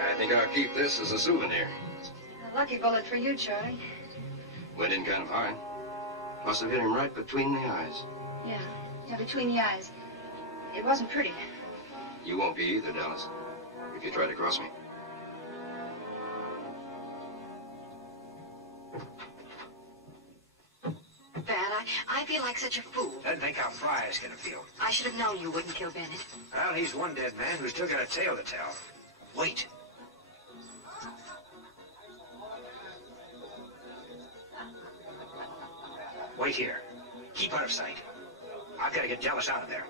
I think I'll keep this as a souvenir. A lucky bullet for you, Charlie. Went in kind of hard. Must have hit him right between the eyes. Yeah, between the eyes. It wasn't pretty. You won't be either, Dallas, if you try to cross me. Bad. I feel like such a fool. Doesn't think how Fry is gonna feel. I should have known you wouldn't kill Bennett. Well, he's one dead man who's still got a tale to tell. Wait. Wait here. Keep out of sight. I've got to get Dallas out of there.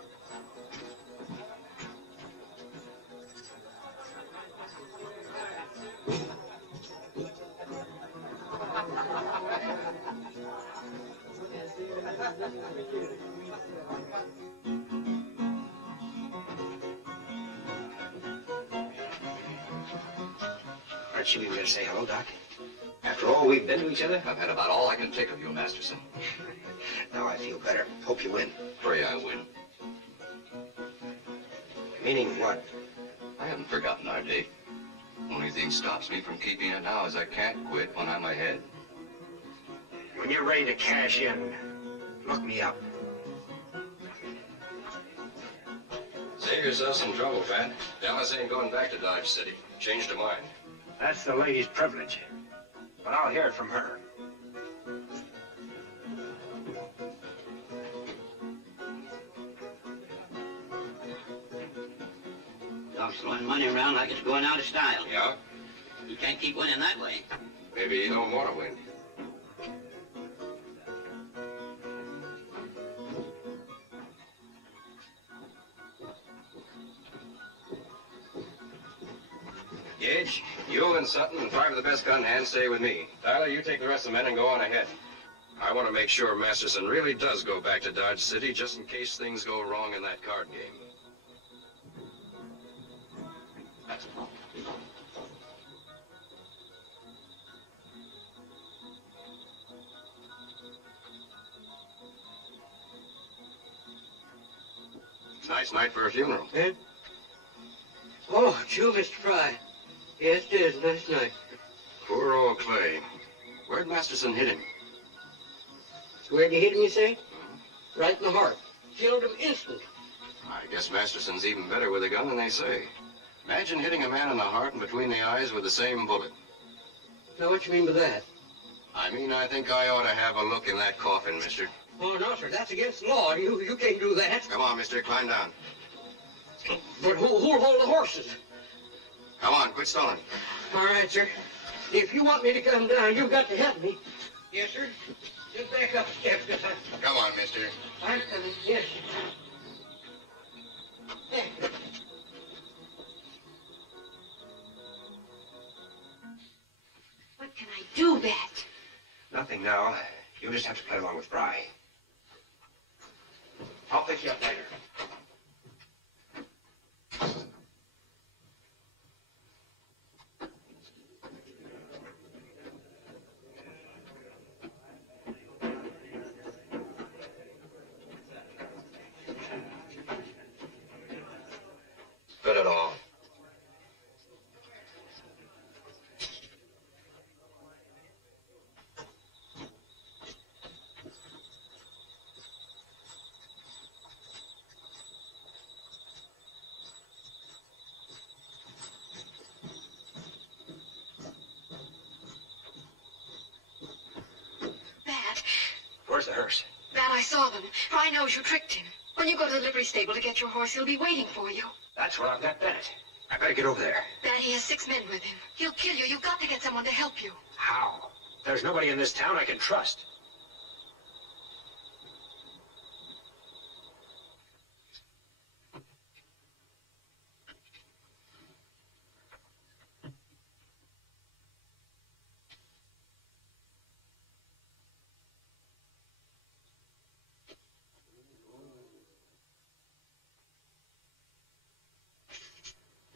Aren't you even going to say hello, Doc? After all we've been to each other? I've had about all I can take of you, Masterson. Now I feel better. Hope you win. Pray I win. Meaning what? I haven't forgotten our date. Only thing stops me from keeping it now is I can't quit when I'm ahead. When you're ready to cash in, look me up. Save yourself some trouble, Pat. Dallas ain't going back to Dodge City. Changed her mind. That's the lady's privilege. But I'll hear it from her. Dog's throwing money around like it's going out of style. Yeah? You can't keep winning that way. Maybe you don't want to win. Gage, you and Sutton and 5 of the best gun hands stay with me. Tyler, you take the rest of the men and go on ahead. I want to make sure Masterson really does go back to Dodge City just in case things go wrong in that card game. Nice night for a funeral. Eh? Oh, Joe, Mr. Fry. Yes, it is. Nice night. Poor old Clay. Where'd Masterson hit him? Where'd you hit him, you say? Right in the heart. Killed him instant. I guess Masterson's even better with a gun than they say. Imagine hitting a man in the heart and between the eyes with the same bullet. Now, what you mean by that? I mean, I think I ought to have a look in that coffin, mister. Oh, no, sir. That's against the law. You can't do that. Come on, mister. Climb down. But who'll hold the horses? Come on, quit stalling. All right, sir. If you want me to come down, you've got to help me. Yes, sir. Just back up a step. Come on, mister. I'm coming. Yes, sir. What can I do, Bat? Nothing now. You'll just have to play along with Fry. I'll pick you up later. Good at all. Bat. Where's the hearse? Bat, I saw them. Fry knows you tricked him. When you go to the livery stable to get your horse, he'll be waiting for you. That's where I've got Bennett. I better get over there. Bat, he has 6 men with him. He'll kill you. You've got to get someone to help you. How? There's nobody in this town I can trust.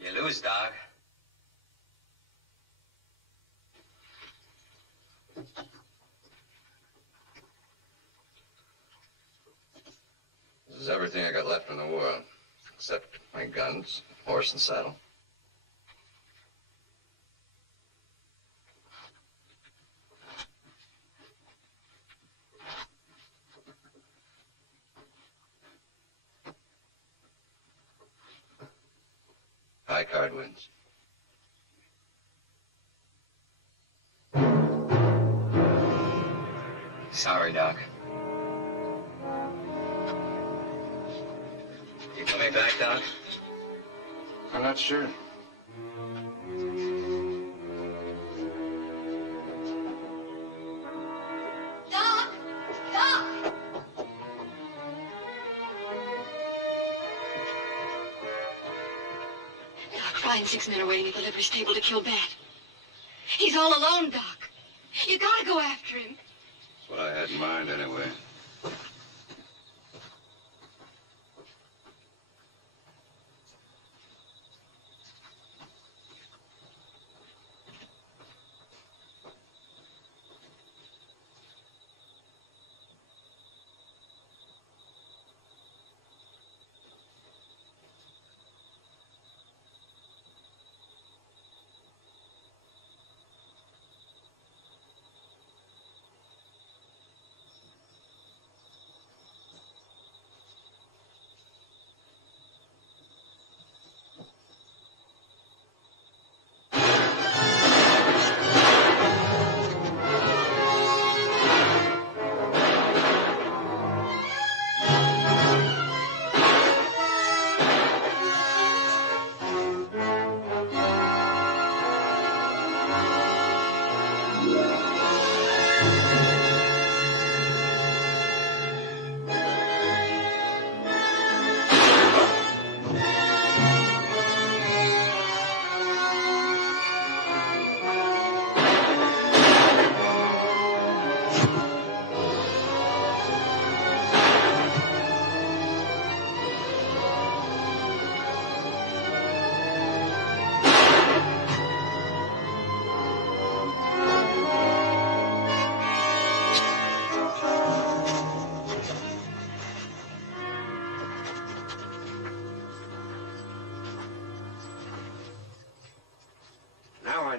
You lose, dog. This is everything I got left in the world, except my guns, horse, and saddle. High card wins. Sorry, Doc. You coming back, Doc? I'm not sure. Doc! Doc! Doc, Fry and 6 men are waiting at the livery stable to kill Bat. He's all alone, Doc. You gotta go after him. That's what I had in mind anyway.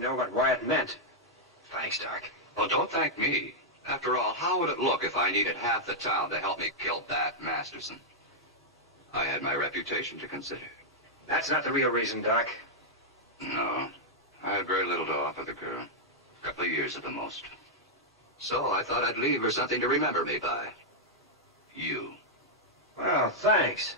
know what Wyatt meant. Thanks, Doc. Well, don't thank me. After all, how would it look if I needed half the town to help me kill that Masterson? I had my reputation to consider. That's not the real reason, Doc. No. I had very little to offer the girl. A couple of years at the most. So I thought I'd leave her something to remember me by. You. Well, thanks.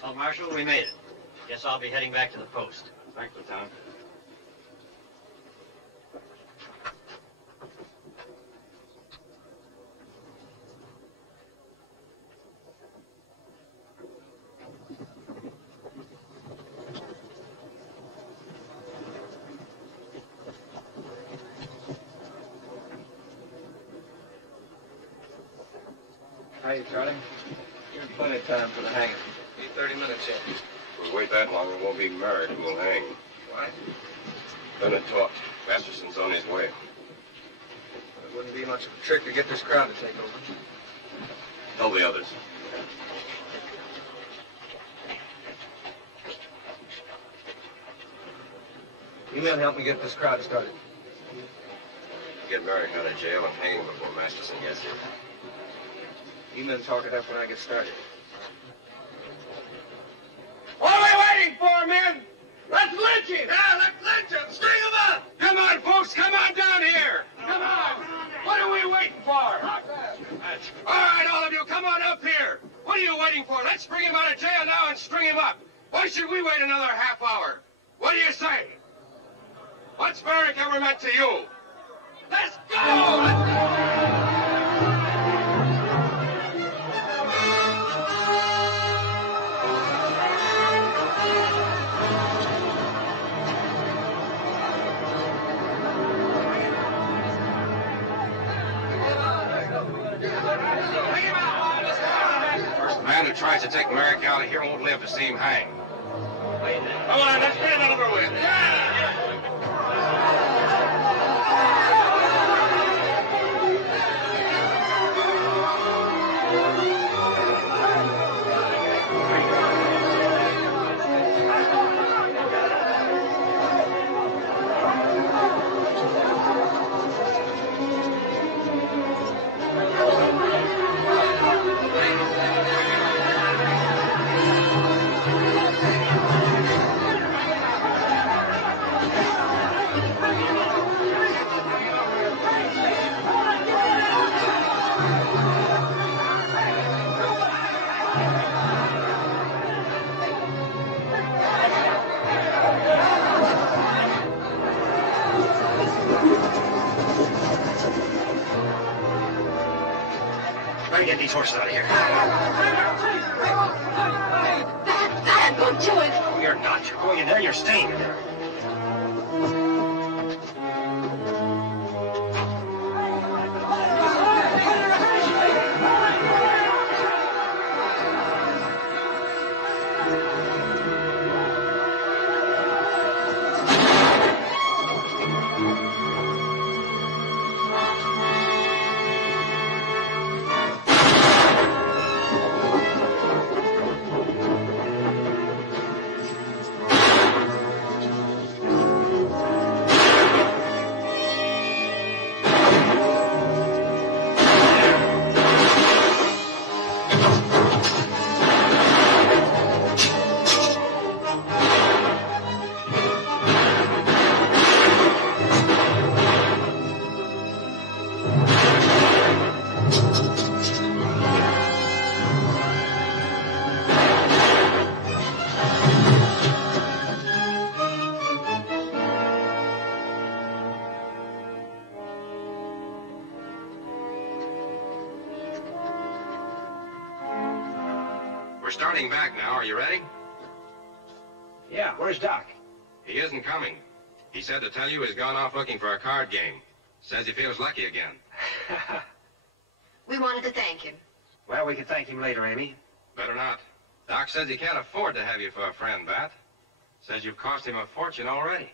Well, Marshal, we made it. Guess I'll be heading back to the post. Thanks, Lieutenant. How you, Charlie? You're in plenty of time for the hanging. Need 30 minutes yet. If we wait that long, it won't be Merrick who will hang. Why? Bennett talked. Masterson's on his way. It wouldn't be much of a trick to get this crowd to take over. Tell the others. You men help me get this crowd started. Get Merrick out of jail and hang him before Masterson gets here. You men talk it up when I get started. What are we waiting for, men? Let's lynch him! Yeah, let's lynch him! String him up! Come on, folks, come on down here. Come on! What are we waiting for? All right, all of you, come on up here. What are you waiting for? Let's bring him out of jail now and string him up. Why should we wait another half hour? What do you say? What's Merrick ever meant to you? Let's go! First man who tries to take Merrick out of here won't live to see him hang. Come on, let's get it over with. Better get these horses out of here. I'm going to do it. No, you're not. You're going in there, you're staying in there. We're starting back now. Are you ready? Yeah, where's Doc? He isn't coming. He said to tell you he's gone off looking for a card game. Says he feels lucky again. We wanted to thank him. Well, we can thank him later, Amy. Better not. Doc says he can't afford to have you for a friend, Bat. Says you've cost him a fortune already.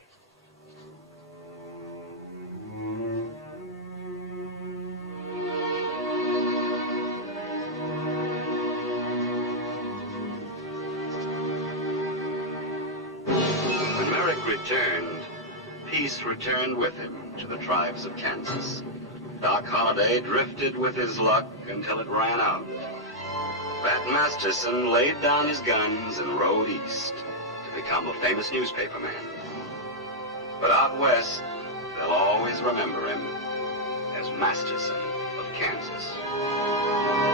When Merrick returned, peace returned with him to the tribes of Kansas. Doc Holliday drifted with his luck until it ran out. Bat Masterson laid down his guns and rode east to become a famous newspaper man. But out west, they'll always remember him as Masterson of Kansas.